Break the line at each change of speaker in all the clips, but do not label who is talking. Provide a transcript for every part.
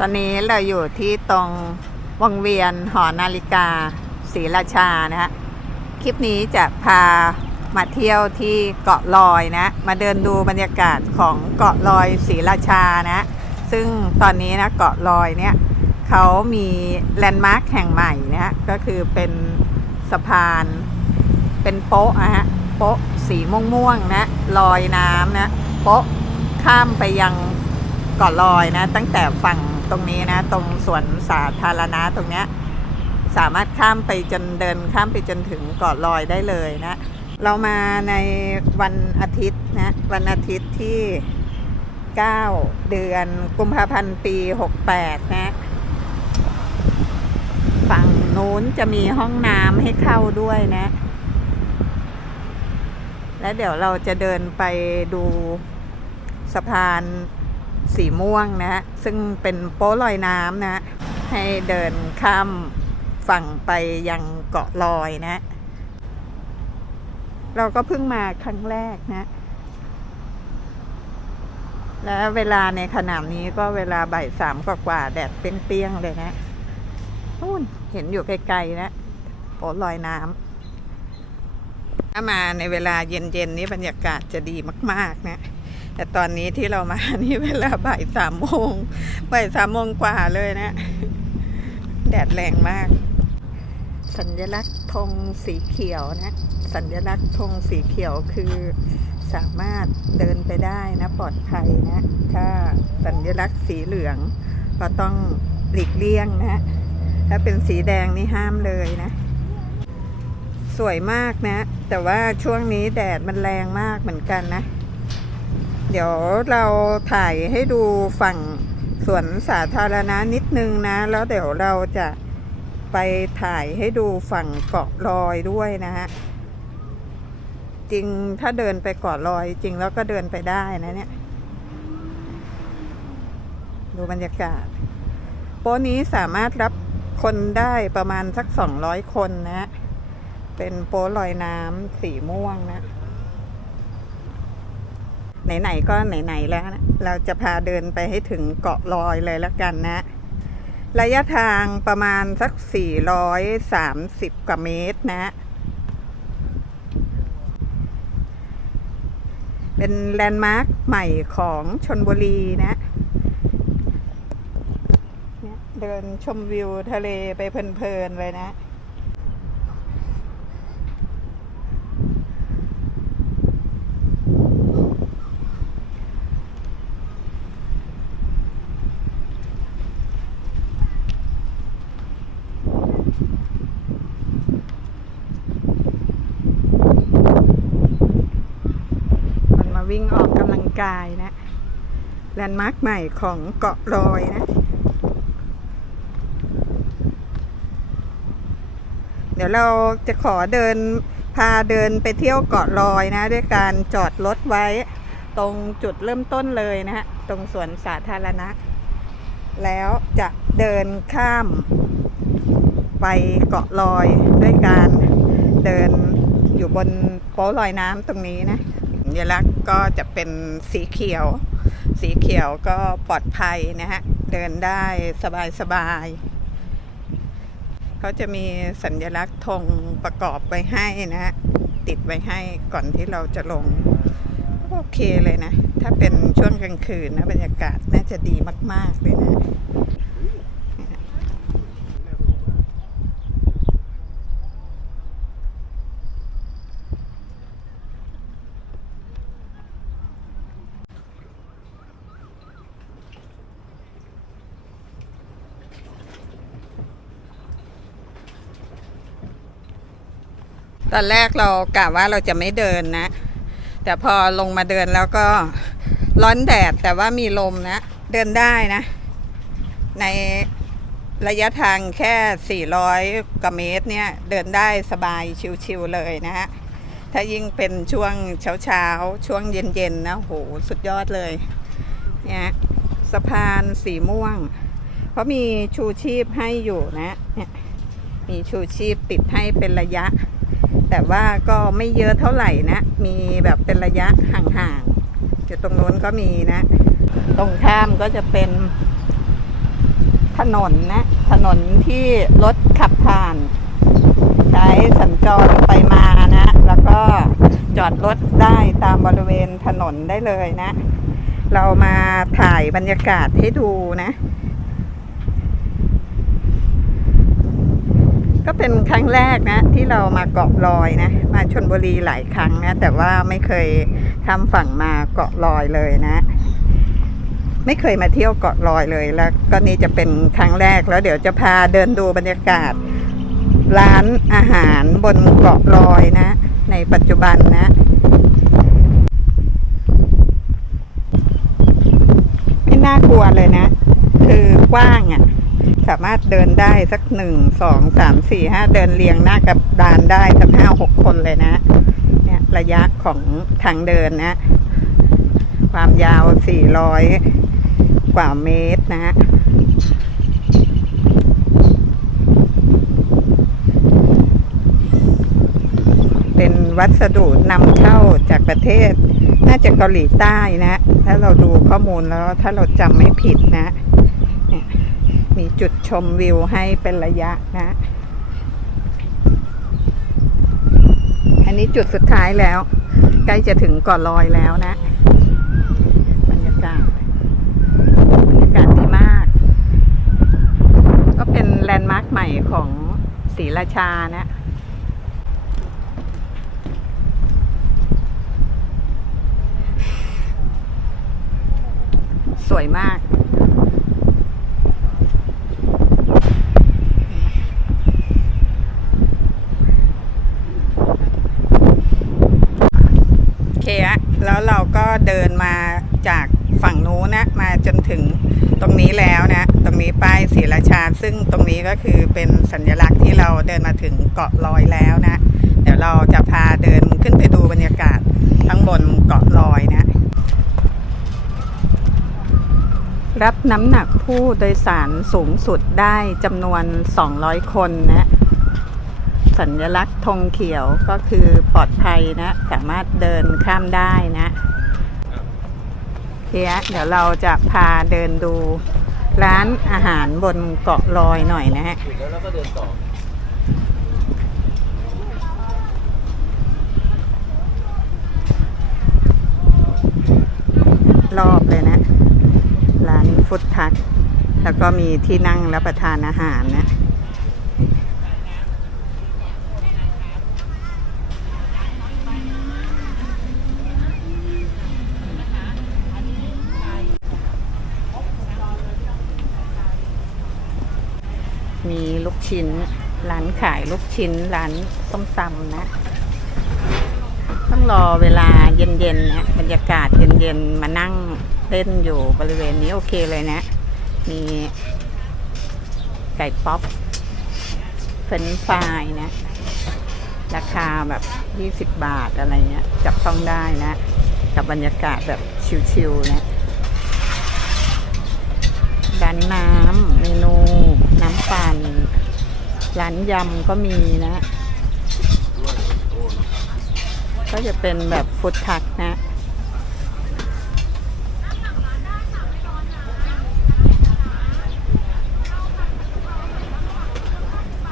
ตอนนี้เราอยู่ที่ตรงวงเวียนหอนาฬิกาศรีราชานะฮะ คลิปนี้จะพามาเที่ยวที่เกาะลอยนะ มาเดินดูบรรยากาศของเกาะลอยศรีราชานะ ซึ่งตอนนี้นะเกาะลอยเนี่ยเขามีแลนด์มาร์คแห่งใหม่นะฮะ ก็คือเป็นสะพาน เป็นโป๊ะนะฮะ โป๊ะสีม่วงๆนะ ลอยน้ำนะ โป๊ะข้ามไปยังเกาะลอยนะ ตั้งแต่ฝั่ง ตรงนี้นะ ตรงสวนสาธารณะตรงเนี้ยสามารถข้ามไปจนเดินข้ามไปจนถึงเกาะลอยได้เลยนะ เรามาในวันอาทิตย์นะ วันอาทิตย์ที่ 9 เดือนกุมภาพันธ์ปี 68 นะ ฝั่งนู้นจะมีห้องน้ำให้เข้าด้วยนะ และเดี๋ยวเราจะเดินไปดูสะพาน สีม่วงนะฮะซึ่งเป็นโป๊ลอยน้ำนะ ให้เดินข้ามฝั่งไปยังเกาะลอยนะ เราก็เพิ่งมาครั้งแรกนะ และเวลาในขณะนี้ก็เวลาบ่ายสามกว่าแดดเปรี้ยงๆเลยนะนู่นเห็นอยู่ไกลๆนะโป๊ลอยน้ำถ้ามาในเวลาเย็นๆนี้บรรยากาศจะดีมาก ๆ นะ แต่ตอนนี้ที่เรามานี่เวลาบ่ายสามโมงบ่ายสามโมงกว่าเลยนะ แดดแรงมาก สัญลักษณ์ธงสีเขียวนะ สัญลักษณ์ธงสีเขียวคือสามารถเดินไปได้นะปลอดภัยนะ ถ้าสัญลักษณ์สีเหลืองก็ต้องหลีกเลี่ยงนะถ้าเป็นสีแดงนี่ห้ามเลยนะ สวยมากนะ แต่ว่าช่วงนี้แดดมันแรงมากเหมือนกันนะ เดี๋ยวเราถ่ายให้ดูฝั่งสวนสาธารณะนิดนึงนะ แล้วเดี๋ยวเราจะไปถ่ายให้ดูฝั่งเกาะลอยด้วยนะฮะ จริงถ้าเดินไปเกาะลอย จริงแล้วก็เดินไปได้นะเนี่ย ดูบรรยากาศ โป๊นี้สามารถรับคนได้ประมาณสักสองร้อยคนนะ เป็นโป๊ลอยน้ำสีม่วงนะ ไหนๆก็ไหนๆแล้วนะเราจะพาเดินไปให้ถึงเกาะลอยเลยละกันนะ ระยะทางประมาณสัก 430 กว่าเมตรนะ เป็นแลนด์มาร์คใหม่ของชนบุรีนะเนี่ยเดินชมวิวทะเลไปเพลินๆเลยนะ มันมาวิ่งออ กายนะแลนด์มาร์คใหม่ของเกาะลอยนะ เดี๋ยวเราจะขอเดินพาเดินไปเที่ยวเกาะลอยนะ ด้วยการจอดรถไว้ ตรงจุดเริ่มต้นเลยนะฮะ ตรงสวนสาธารณะ แล้วจะเดินข้ามไปเกาะลอยด้วยการเดินอยู่บนโป๊ลอยน้ำตรงนี้นะ สัญลักษณ์ก็จะเป็นสีเขียว สีเขียวก็ปลอดภัยนะฮะ เดินได้สบายสบายๆเขาจะมีสัญลักษณ์ธงประกอบไว้ให้นะฮะ ติดไว้ให้ก่อนที่เราจะลง โอเคเลยนะ ถ้าเป็นช่วงกลางคืนนะบรรยากาศน่าจะดีมาก ๆ เลยนะ อนแรกเรากะว่าเราจะไม่เดินนะ แต่พอลงมาเดินแล้วก็ร้อนแดดแต่ว่ามีลมนะ เดินได้นะ ในระยะทางแค่ 400กว่าเมตรเนี่ย เดินได้สบายชิวๆเลยนะฮะ ถ้ายิ่งเป็นช่วงเช้าๆ ช่วงเย็นๆนะโหสุดยอดเลย เนี่ยสะพานสีม่วงเขามีชูชีพให้อยู่นะเนี่ยมีชูชีพติดให้เป็นระยะ แต่ว่าก็ไม่เยอะเท่าไหร่นะ มีแบบเป็นระยะห่างๆอยู่ตรงโน้นก็มีนะ ตรงข้ามก็จะเป็นถนนนะ ถนนที่รถขับผ่าน ใช้สัญจรไปมานะ แล้วก็จอดรถได้ตามบริเวณถนนได้เลยนะ เรามาถ่ายบรรยากาศให้ดูนะ เป็นครั้งแรกนะ ที่เรามาเกาะลอยนะ มาชนบุรีหลายครั้งนะ แต่ว่าไม่เคยข้ามฝั่งมาเกาะลอยเลยนะ ไม่เคยมาเที่ยวเกาะลอยเลยแล้ว ก็นี่จะเป็นครั้งแรกแล้วเดี๋ยวจะพาเดินดูบรรยากาศ ร้านอาหารบนเกาะลอยนะ ในปัจจุบันนะไม่น่ากลัวเลยนะ คือกว้างอะ่ะ สามารถเดินได้สักหนึ่งสองสามสี่ห้าเดินเรียงหน้ากับดานได้สักห้าหกคนเลยนะ เนี่ยระยะของทางเดินนะ ความยาวสี่ร้อยกว่าเมตรนะเป็นวัสดุนำเข้าจากประเทศ น่าจะเกาหลีใต้นะ ถ้าเราดูข้อมูลแล้วถ้าเราจำไม่ผิดนะเนี่ย มีจุดชมวิวให้เป็นระยะนะ อันนี้จุดสุดท้ายแล้ว ใกล้จะถึงเกาะลอยแล้วนะ บรรยากาศ บรรยากาศดีมาก ก็เป็นแลนด์มาร์คใหม่ของศรีราชานะสวยมาก โอเคอะแล้วเราก็เดินมาจากฝั่งนู้นนะ มาจนถึงตรงนี้แล้วนะ ตรงนี้ป้ายศรีราชา ซึ่งตรงนี้ก็คือเป็นสัญลักษณ์ที่เราเดินมาถึงเกาะลอยแล้วนะ เดี๋ยวเราจะพาเดินขึ้นไปดูบรรยากาศข้างบนเกาะลอยนะ รับน้ำหนักผู้โดยสารสูงสุดได้จำนวน 200 คนนะ สัญลักษณ์ธงเขียวก็คือปลอดภัยนะ สามารถเดินข้ามได้นะเฮียเดี๋ยวเราจะพาเดินดู ร้านอาหารบนเกาะลอยหน่อยนะฮะ
ถึงแล้วเราก็เดินต่อ
รอบเลยนะ ร้านฟุตทัก แล้วก็มีที่นั่งรับประทานอาหารนะ มีลูกชิ้น ร้านขายลูกชิ้น ร้านส้มตำนะ ต้องรอเวลาเย็นๆนะบรรยากาศเย็นๆ มานั่งเล่นอยู่บริเวณนี้โอเคเลยนะ มีไก่ป๊อปเฟรนฟรายนะ ราคาแบบ 20 บาทอะไรเงี้ยจับต้องได้นะ กับบรรยากาศแบบชิลๆนะร้านน้ำเมนู น้ำปั่นร้านยำก็มีนะ ก็จะเป็นแบบฟุตทักนะ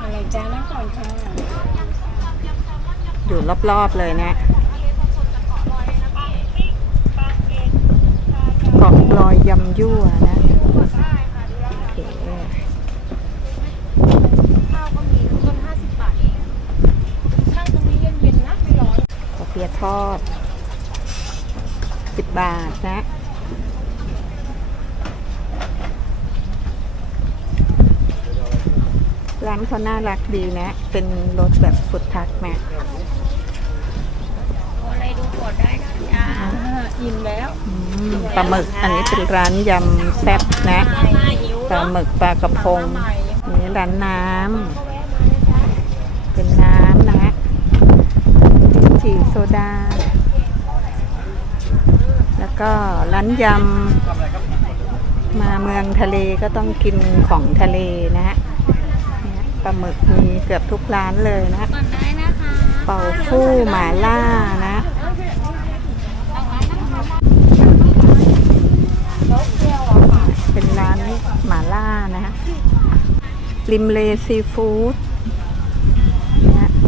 อะไรจ้านั่งก่อนค่ะ
อยู่รอบๆเลยนะเกาะลอยยำยั่วนะโอเค
ข้าวก็มีต้นห้าสิบบาทเองข้างตรงนี้เย็นๆนะไม่ร้อน
กระเปียท อดสิบบาทนะ ร้านเขาน่ารักดีนะ เป็นรถแบบฟุตทักนะ
อะไรดูกดได้นะจ้าอิ่มแล้ว
อืมปลาหมึกอันนี้เป็นร้านยำแซ่บนะ
หิว
ปลาหมึกปลากระพง
ใหม่
อันนี้ร้านน้ำ เป็นน้ำนะฮะจี โซดา แล้วก็ร้านยำ มาเมืองทะเลก็ต้องกินของทะเลนะฮะปลาหมึกมีเกือบทุกร้านเลยนะเป่าฟู่หมาล่านะเป็นร้านหมาล่านะฮะริมเลซีฟู้ด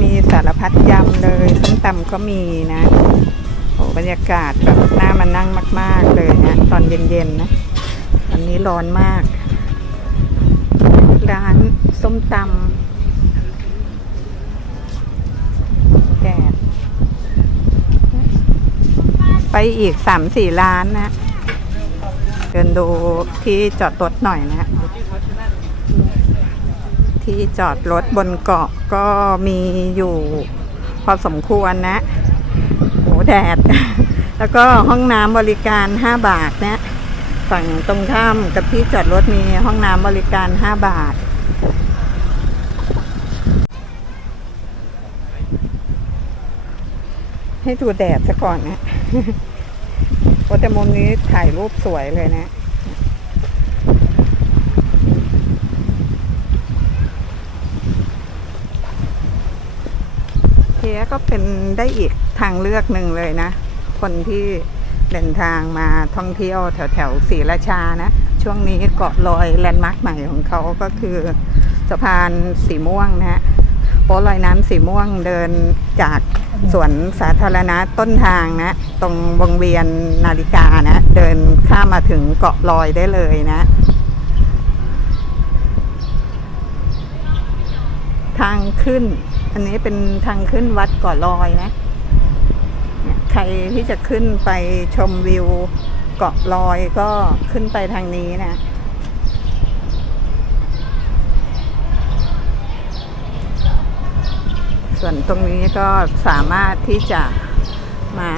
มีสารพัดยำเลยส้มตำก็มีนะโอ้บรรยากาศแบบน่ามานั่งมาก ๆ เลยนะตอนเย็นๆนะตอนนี้ร้อนมาก ร้านส้มตำแดดไปอีกสามสี่ร้านนะ เดินดูที่จอดรถหน่อยนะ ที่จอดรถบนเกาะก็มีอยู่พอสมควรนะโหแดด แล้วก็ห้องน้ำบริการ 5 บาทนะฝั่งตรงข้ามกับที่จอดรถมีห้องน้ำบริการ 5 บาทให้ดูแดดซะก่อนนะโอ้แต่มุมนี้ถ่ายรูปสวยเลยนะ เทียก็เป็นได้อีกทางเลือกหนึ่งเลยนะ คนที่เดินทางมาท่องเที่ยวแถวแถวๆศรีราชานะ ช่วงนี้เกาะลอยแลนด์มาร์คใหม่ของเขาก็คือสะพานสีม่วงนะฮะโป๊ะลอยน้ำสีม่วงเดินจากสวนสาธารณะต้นทางนะ ตรงวงเวียนนาฬิกานะ เดินข้ามมาถึงเกาะลอยได้เลยนะ ทางขึ้น อันนี้เป็นทางขึ้นวัดเกาะลอยนะ ใครที่จะขึ้นไปชมวิวเกาะลอยก็ขึ้นไปทางนี้นะส่วนตรงนี้ก็สามารถที่จะมา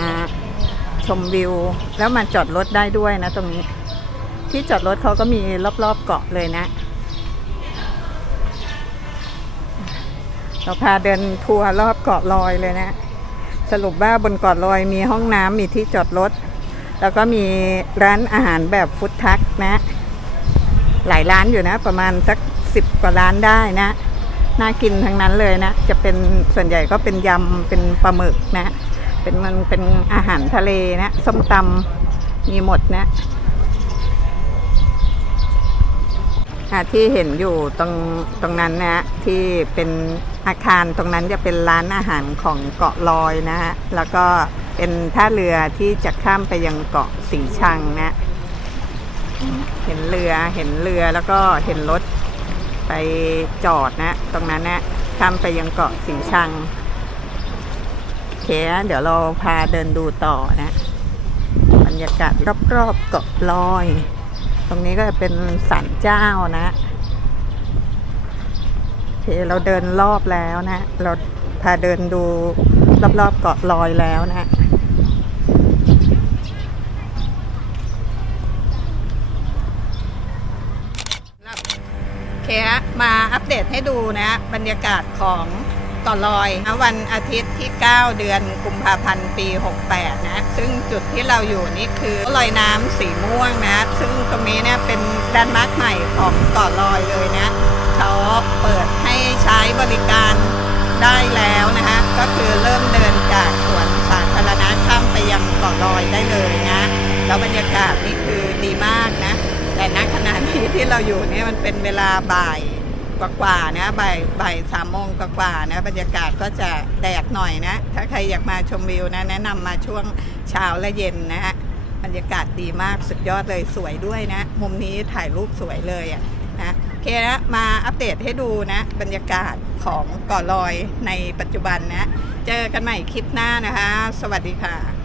ชมวิว แล้วมาจอดรถได้ด้วยนะตรงนี้ ที่จอดรถเขาก็มีรอบๆเกาะเลยนะ เราพาเดินทัวร์รอบเกาะลอยเลยนะ สรุปว่าบนเกาะลอยมีห้องน้ำมีที่จอดรถ แล้วก็มีร้านอาหารแบบฟุตทักนะ หลายร้านอยู่นะ ประมาณสักสิบกว่าร้านได้นะ น่ากินทั้งนั้นเลยนะ จะเป็นส่วนใหญ่ก็เป็นยำเป็นปลาหมึกนะ เป็นมันเป็นอาหารทะเลนะส้มตำมีหมดนะอะที่เห็นอยู่ตรงตรงนั้นนะที่เป็น อาคารตรงนั้นจะเป็นร้านอาหารของเกาะลอยนะฮะ แล้วก็เป็นท่าเรือที่จะข้ามไปยังเกาะสีชังนะ เห็นเรือเห็นเรือแล้วก็เห็นรถไปจอดนะ ตรงนั้นนะข้ามไปยังเกาะสีชังโอเคเดี๋ยวเราพาเดินดูต่อนะบรรยากาศรอบๆเกาะลอย ตรงนี้ก็จะเป็นศาลเจ้านะ เคเราเดินรอบแล้วนะ เราพาเดินดูรอบๆเกาะลอยแล้วนะโอเคฮะมาอัปเดตให้ดูนะบรรยากาศของเกาะลอยนะวันอาทิตย์ที่ 9 เดือนกุมภาพันธ์ปี 68 นะ ซึ่งจุดที่เราอยู่นี่คือลอยน้ำสีม่วงนะ ซึ่งตรงนี้เนี่ยเป็นแลนด์มาร์คใหม่ของเกาะลอยเลยนะ เขาเปิด ช้บริการได้แล้วนะคะก็คือเริ่มเดินจากสวนสาธารณะข้ามไปยังเกาะลอยได้เลยนะแล้วบรรยากาศนี่คือดีมากนะ แต่ณขณะนี้ที่เราอยู่เนี่ยมันเป็นเวลาบ่ายกว่าๆนะบ่ายบ่ายสามโมงกว่าๆนะบรรยากาศก็จะแดดหน่อยนะ ถ้าใครอยากมาชมวิวนะ แนะนำมาช่วงเช้าและเย็นนะฮะบรรยากาศดีมากสุดยอดเลยสวยด้วยนะ มุมนี้ถ่ายรูปสวยเลยอะนะ เคนะมาอัปเดตให้ดูนะ บรรยากาศของเกาะลอยในปัจจุบันนะ เจอกันใหม่คลิปหน้านะคะ สวัสดีค่ะ